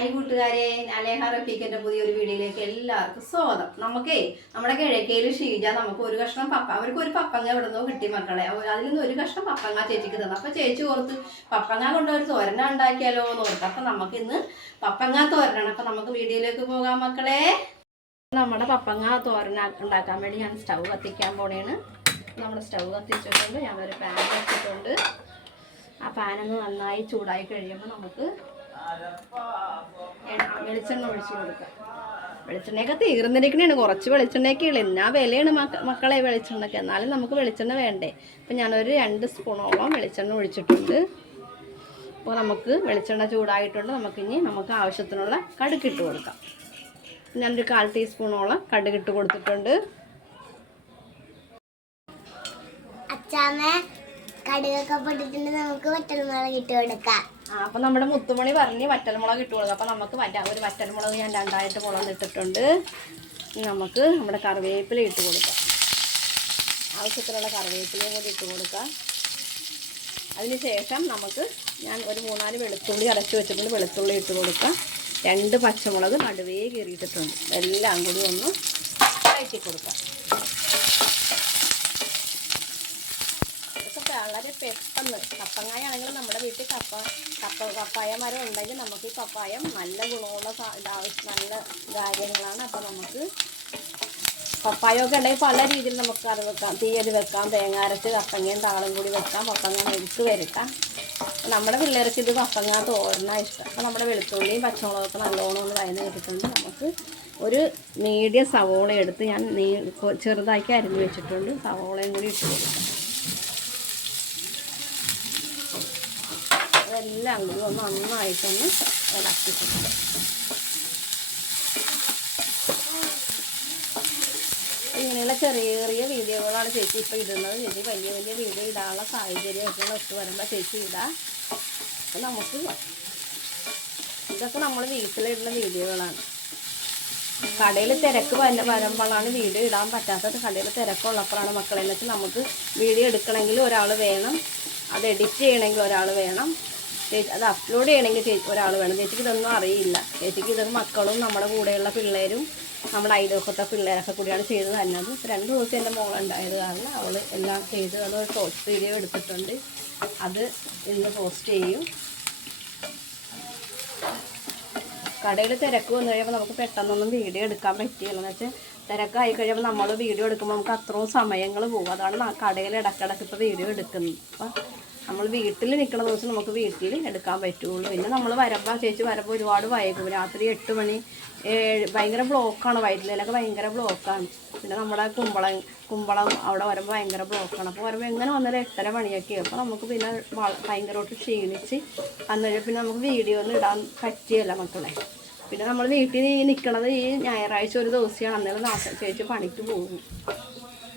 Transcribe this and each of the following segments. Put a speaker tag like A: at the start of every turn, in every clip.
A: High കൂട്ടുകാരെ അലേഹ റഫീഖിന്റെ പുതിയൊരു വീഡിയോയിലേക്ക് എല്ലാവർക്കും സ്വാഗതം. നമുക്കേ നമ്മുടെ കിഴക്കയിൽ ഷീജ നമുക്ക് ഒരു കഷ്ണം പപ്പ അവർക്ക് ഒരു പപ്പങ്ങ എവിടെ നിന്നോ കിട്ടി മക്കളെ. അതിൽ നിന്ന് ഒരു കഷ്ണം പപ്പങ്ങ ചേച്ചിക്ക് തന്നു. അപ്പൊ ചേച്ചി ഓർത്ത് പപ്പങ്ങ കൊണ്ട് ഒരു തോരന ഉണ്ടാക്കിയാലോ എന്ന് ഓർത്ത്. അപ്പൊ നമുക്ക് ഇന്ന് പപ്പങ്ങ തോരണം അപ്പൊ നമുക്ക് വീഡിയോയിലേക്ക് പോകാം മക്കളെ. നമ്മുടെ പപ്പങ്ങ തോരന ഉണ്ടാക്കാൻ വേണ്ടി ഞാൻ സ്റ്റൗ കത്തിക്കാൻ പോണേണ്. നമ്മുടെ സ്റ്റൗ കത്തിച്ചിട്ടുണ്ട്. ഞാൻ ഞാനൊരു പാൻ വെച്ചിട്ടുണ്ട് ആ പാനൊന്ന് നന്നായി ചൂടായി കഴിയുമ്പോൾ നമുക്ക് വെളിച്ചെണ്ണ ഒഴിച്ചു കൊടുക്കാം. വെളിച്ചെണ്ണയൊക്കെ തീർന്നിരിക്കണേണ്. കുറച്ച് വെളിച്ചെണ്ണയൊക്കെ ഉള്ളു. എന്നാ വിലയാണ് മക്ക മക്കളെ വെളിച്ചെണ്ണയ്ക്ക് എന്നാലും നമുക്ക് വെളിച്ചെണ്ണ വേണ്ടേ. അപ്പം ഞാനൊരു രണ്ട് സ്പൂണോളം വെളിച്ചെണ്ണ ഒഴിച്ചിട്ടുണ്ട്. അപ്പോൾ നമുക്ക് വെളിച്ചെണ്ണ ചൂടായിട്ടുണ്ട്. നമുക്കിനി നമുക്ക് ആവശ്യത്തിനുള്ള കടുകിട്ട് കൊടുക്കാം. ഞാനൊരു കാൽ ടീസ്പൂണോളം കടുകിട്ട് കൊടുത്തിട്ടുണ്ട്.
B: അച്ചാമ്മ കടുകൊക്കെ പൊട്ടിട്ടുണ്ട് നമുക്ക് വറ്റൽമുളക് ഇട്ട് കൊടുക്കാം.
A: ആ അപ്പൊ നമ്മുടെ മുത്തുമണി പറഞ്ഞ് വറ്റൽമുളക് ഇട്ട് കൊടുക്കാം. അപ്പൊ നമുക്ക് വറ്റ ഒരു വറ്റൽമുളക് ഞാൻ രണ്ടായിട്ട് മുളക് ഇട്ടിട്ടുണ്ട്. നമുക്ക് നമ്മുടെ കറിവേപ്പില ഇട്ട് കൊടുക്കാം. ആവശ്യത്തിലുള്ള കറിവേപ്പിലയും കൂടി ഇട്ട് കൊടുക്കാം. അതിന് ശേഷം നമുക്ക് ഞാൻ ഒരു മൂന്നാൽ വെളുത്തുള്ളി അടച്ചു വെച്ചിട്ടുണ്ട്. വെളുത്തുള്ളി ഇട്ട് കൊടുക്കാം. രണ്ട് പച്ചമുളക് നടുവേ കീറിയിട്ടിട്ടുണ്ട്. എല്ലാം കൂടി ഒന്ന് വഴറ്റി കൊടുക്കാം ഇതൊക്കെ വളരെ പെട്ടെന്ന് കപ്പങ്ങായ ആണെങ്കിൽ നമ്മുടെ വീട്ടിൽ കപ്പ കപ്പ പപ്പായ മരം ഉണ്ടെങ്കിൽ നമുക്ക് ഈ പപ്പായം നല്ല ഗുണമുള്ള നല്ല കാര്യങ്ങളാണ്. അപ്പോൾ നമുക്ക് പപ്പായൊക്കെ ഉണ്ടെങ്കിൽ പല രീതിയിൽ നമുക്ക് അത് വെക്കാം. തീയൽ വെക്കാം തേങ്ങാരത്ത് കപ്പങ്ങയും താളും കൂടി വെക്കാം. പപ്പങ്ങ മെഴുക്ക് വരട്ടാം. നമ്മുടെ പിള്ളേർക്ക് ഇത് പപ്പങ്ങ തോരണ ഇഷ്ടം. അപ്പോൾ നമ്മുടെ വെളുത്തുള്ളിയും പച്ചമുളകൊക്കെ നല്ലോണം ഒന്ന് കയ്യിൽ കിട്ടിയിട്ടുണ്ട്. നമുക്ക് ഒരു മീഡിയം സവോള എടുത്ത് ഞാൻ നീ ചെറുതാക്കി അരിഞ്ഞ് വെച്ചിട്ടുണ്ട്. സവോളയും കൂടി ഇട്ട് കൊടുക്കാം. അതെല്ലാം കൂടി ഒന്ന് നന്നായിട്ടൊന്ന് ഇളക്കി കൊടുക്കുക ഇങ്ങനെയുള്ള ചെറിയ ചെറിയ വീഡിയോകളാണ് ചേച്ചി ഇപ്പോൾ ഇടുന്നത്. ചേച്ചി വലിയ വലിയ വീഡിയോ ഇടാനുള്ള സാഹചര്യമൊക്കെ ഒത്തു വരുമ്പോൾ ചേച്ചി ഇടാം. അപ്പം നമുക്ക് ഇതൊക്കെ നമ്മൾ വീട്ടിലിടുന്ന വീഡിയോകളാണ്. കടയിൽ തിരക്ക് വര വരുമ്പോഴാണ് വീഡിയോ ഇടാൻ പറ്റാത്തത്. കടയിൽ തിരക്കുള്ളപ്പോഴാണ് മക്കളെ. എന്ന് വെച്ചാൽ നമുക്ക് വീഡിയോ എടുക്കണമെങ്കിൽ ഒരാൾ വേണം. അത് എഡിറ്റ് ചെയ്യണമെങ്കിൽ ഒരാൾ വേണം. ചേച്ചി അത് അപ്ലോഡ് ചെയ്യണമെങ്കിൽ ചേച്ചി ഒരാൾ വേണം. ചേച്ചിക്ക് ഇതൊന്നും അറിയില്ല. ചേച്ചിക്ക് ഇത് മക്കളും നമ്മുടെ കൂടെയുള്ള പിള്ളേരും നമ്മുടെ അയൽവക്കത്തെ പിള്ളേരൊക്കെ കൂടിയാണ് ചെയ്ത് തന്നത്. രണ്ട് ദിവസം എന്റെ മോളുണ്ടായത് കാരണം അവൾ എല്ലാം ചെയ്ത് അത് ഒരു ഷോർട്സ് വീഡിയോ എടുത്തിട്ടുണ്ട്. അത് ഇന്ന് പോസ്റ്റ് ചെയ്യും. കടയിൽ തിരക്ക് വന്നു കഴിയുമ്പോൾ നമുക്ക് പെട്ടെന്നൊന്നും വീഡിയോ എടുക്കാൻ പറ്റിയില്ല എന്ന് വെച്ചാൽ തിരക്കായി കഴിയുമ്പോൾ നമ്മൾ വീഡിയോ എടുക്കുമ്പോൾ നമുക്ക് അത്രയും സമയങ്ങൾ പോകും. അതാണ് കടയിൽ ഇടക്കിടക്ക് ഇപ്പോൾ വീഡിയോ എടുക്കുന്നത്. അപ്പം നമ്മൾ വീട്ടിൽ നിൽക്കുന്ന ദിവസം നമുക്ക് വീട്ടിൽ എടുക്കാൻ പറ്റുള്ളൂ. പിന്നെ നമ്മൾ വരപ്പാ ചേച്ചി വരപ്പോൾ ഒരുപാട് വൈകും. രാത്രി എട്ട് മണി ഭയങ്കര ബ്ലോക്കാണ് വയറ്റിലൊക്കെ ഭയങ്കര ബ്ലോക്കാണ് പിന്നെ നമ്മുടെ കുമ്പളം കുമ്പളം അവിടെ വരുമ്പോൾ ഭയങ്കര ബ്ലോക്കാണ് അപ്പോൾ വരുമ്പോൾ എങ്ങനെ വന്നാലും എട്ടര മണിയൊക്കെ അപ്പോൾ നമുക്ക് പിന്നെ ഭയങ്കരമായിട്ട് ക്ഷീണിച്ച് അന്നേരം പിന്നെ നമുക്ക് വീഡിയോ ഒന്നും ഇടാൻ പറ്റിയല്ല മക്കളെ. പിന്നെ നമ്മൾ വീട്ടിൽ നിൽക്കണത് ഈ ഞായറാഴ്ച ഒരു ദിവസമാണ്. അന്നേരം നാട്ടിൽ ചേച്ചി പണിക്ക് പോകും.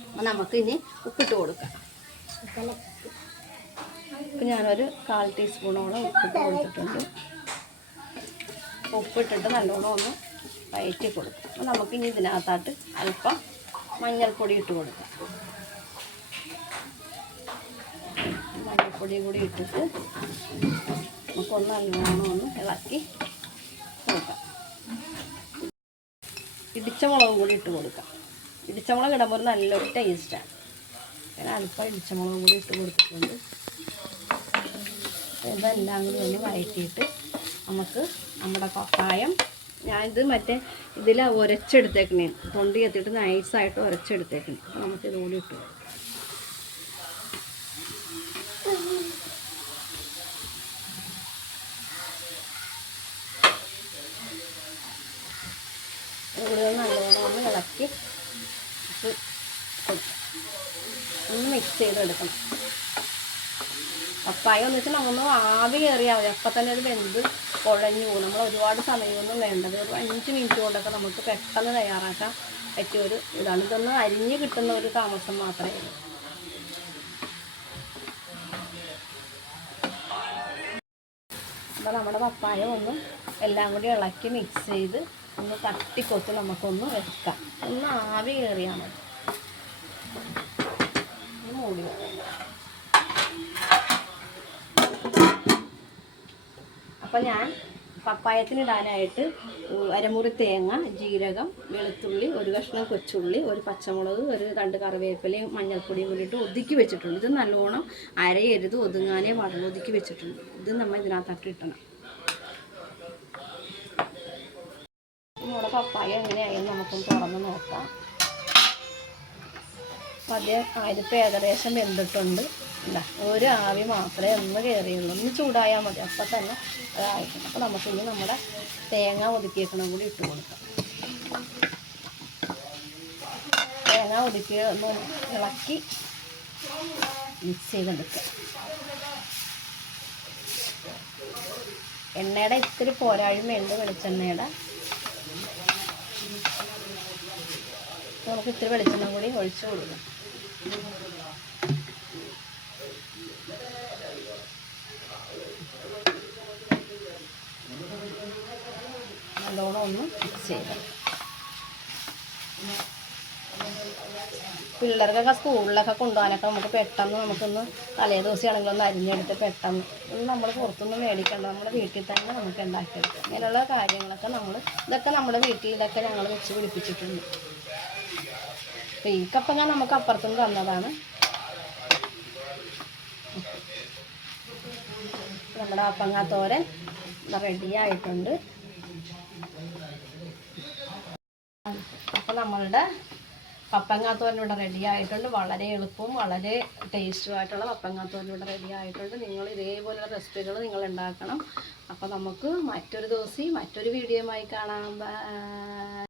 A: അപ്പം നമുക്ക് ഇനി ഉപ്പിട്ട് കൊടുക്കാം. ഇപ്പം ഞാനൊരു കാൽ ടീസ്പൂണോളം ഉപ്പിട്ട് കൊടുത്തിട്ടുണ്ട്. ഉപ്പിട്ടിട്ട് നല്ലോണം ഒന്ന് വയറ്റി കൊടുക്കും. അപ്പം നമുക്കിനി ഇതിനകത്തായിട്ട് അല്പം മഞ്ഞൾപ്പൊടി ഇട്ട് കൊടുക്കാം. മഞ്ഞൾപ്പൊടി കൂടി ഇട്ടിട്ട് നമുക്കൊന്ന് നല്ലോണം ഒന്ന് ഇളക്കി കൊടുക്കാം. ഇടിച്ച മുളകും കൂടി ഇട്ട് കൊടുക്കാം. ഇടിച്ച മുളക് ഇടുമ്പോൾ നല്ലൊരു ടേസ്റ്റാണ് ഞാൻ അല്പം ഇടിച്ച മുളകും കൂടി ഇട്ട് കൊടുത്തിട്ടുണ്ട്. ഇതെല്ലാം കൂടി ഒന്ന് വഴറ്റിയിട്ട് നമുക്ക് നമ്മുടെ പപ്പായം. ഞാനിത് മറ്റേ ഇതിൽ ഉരച്ചെടുത്തേക്കണേ തൊണ്ടി എത്തിയിട്ട് നൈസായിട്ട് ഉരച്ചെടുത്തേക്കണേ നമുക്ക് ഇതുകൂടി ഇട്ട് നല്ലോണം ഒന്ന് ഇളക്കി. ഒന്ന് മിക്സ് ചെയ്തെടുക്കണം. പപ്പായ എന്ന് വെച്ചാൽ ആവി കയറിയാൽ മതി. അപ്പം തന്നെ അത് വെന്ത് കുഴഞ്ഞു പോകും. നമ്മൾ ഒരുപാട് സമയമൊന്നും വേണ്ടത്. ഒരു അഞ്ച് മിനിറ്റ് കൊണ്ടൊക്കെ നമുക്ക് പെട്ടെന്ന് തയ്യാറാക്കാൻ പറ്റിയ ഒരു ഇതാണ്. ഇതൊന്ന് അരിഞ്ഞ് കിട്ടുന്ന ഒരു താമസം മാത്രമേ ഉള്ളൂ. അപ്പോൾ നമ്മുടെ പപ്പായ ഒന്ന് എല്ലാം കൂടി ഇളക്കി മിക്സ് ചെയ്ത് ഒന്ന് തട്ടിക്കൊത്ത് നമുക്കൊന്ന് വെക്കാം. ഒന്ന് ആവി കയറിയാൽ മതി. മൂടി അപ്പം ഞാൻ പപ്പായത്തിനിടാനായിട്ട് അരമുറി തേങ്ങ ജീരകം വെളുത്തുള്ളി ഒരു കഷ്ണം കൊച്ചുള്ളി ഒരു പച്ചമുളക് ഒരു രണ്ട് കറിവേപ്പിലയും മഞ്ഞൾപ്പൊടിയും കൂടിയിട്ട് ഒതുക്കി വെച്ചിട്ടുണ്ട്. ഇത് നല്ലോണം അരയരുത് ഒതുങ്ങാനേ പാടുള്ളൂ. ഒതുക്കി വെച്ചിട്ടുണ്ട്. ഇത് നമ്മൾ ഇതിനകത്തോട്ട് ഇട്ടണം. നമ്മുടെ പപ്പായ എങ്ങനെയായാലും നമുക്കൊന്ന് അപ്പം അതേ ഇതിപ്പോൾ ഏകദേശം വെന്തിട്ടുണ്ട്. ഇല്ല ഒരു ആവി മാത്രമേ ഒന്ന് കയറിയുള്ളൂ. ഒന്ന് ചൂടായാൽ മതി. അപ്പം തന്നെ അതായിട്ടുണ്ട് അപ്പോൾ നമുക്കിനി നമ്മുടെ തേങ്ങ ഒതുക്കിയേക്കണം കൂടി ഇട്ട് കൊടുക്കാം. തേങ്ങ ഒതുക്കി ഒന്ന് ഇളക്കി മിക്സ് ചെയ്തെടുക്കുക എണ്ണയുടെ ഇത്തിരി പോരായ്മയുണ്ട് വെളിച്ചെണ്ണയുടെ. നമുക്ക് ഇത്തിരി വെളിച്ചെണ്ണ കൂടി ഒഴിച്ചു കൊടുക്കാം. നല്ലോണം ഒന്ന് മിക്സ് ചെയ്ത് പിള്ളേർക്കൊക്കെ സ്കൂളിലൊക്കെ കൊണ്ടുപോകാനൊക്കെ നമുക്ക് പെട്ടെന്ന് നമുക്കൊന്ന് തലേ ദിവസമാണെങ്കിലും ഒന്ന് അരിഞ്ഞെടുത്ത് പെട്ടെന്ന് ഒന്ന് നമ്മൾ പുറത്തൊന്നും മേടിക്കണ്ട നമ്മുടെ വീട്ടിൽ തന്നെ നമുക്ക് ഉണ്ടാക്കിയെടുക്കാം. ഇങ്ങനെയുള്ള കാര്യങ്ങളൊക്കെ നമ്മൾ ഇതൊക്കെ നമ്മുടെ വീട്ടിൽ ഇതൊക്കെ ഞങ്ങൾ വെച്ച് പിടിപ്പിച്ചിട്ടുണ്ട്. അപ്പോൾ ഈ കപ്പങ്ങ നമുക്ക് അപ്പുറത്തുനിന്ന് തന്നതാണ്. നമ്മുടെ അപ്പങ്ങ തോരൻ റെഡിയായിട്ടുണ്ട് അപ്പോൾ നമ്മളുടെ പപ്പങ്ങാത്തോരൻ ഇവിടെ റെഡി ആയിട്ടുണ്ട്. വളരെ എളുപ്പവും വളരെ ടേസ്റ്റുമായിട്ടുള്ള പപ്പങ്ങാത്തോരൻ ഇവിടെ റെഡി ആയിട്ടുണ്ട്. നിങ്ങൾ ഇതേപോലെയുള്ള റെസിപ്പികൾ നിങ്ങൾ ഉണ്ടാക്കണം. അപ്പോൾ നമുക്ക് മറ്റൊരു ദിവസം മറ്റൊരു വീഡിയോയുമായി കാണാം.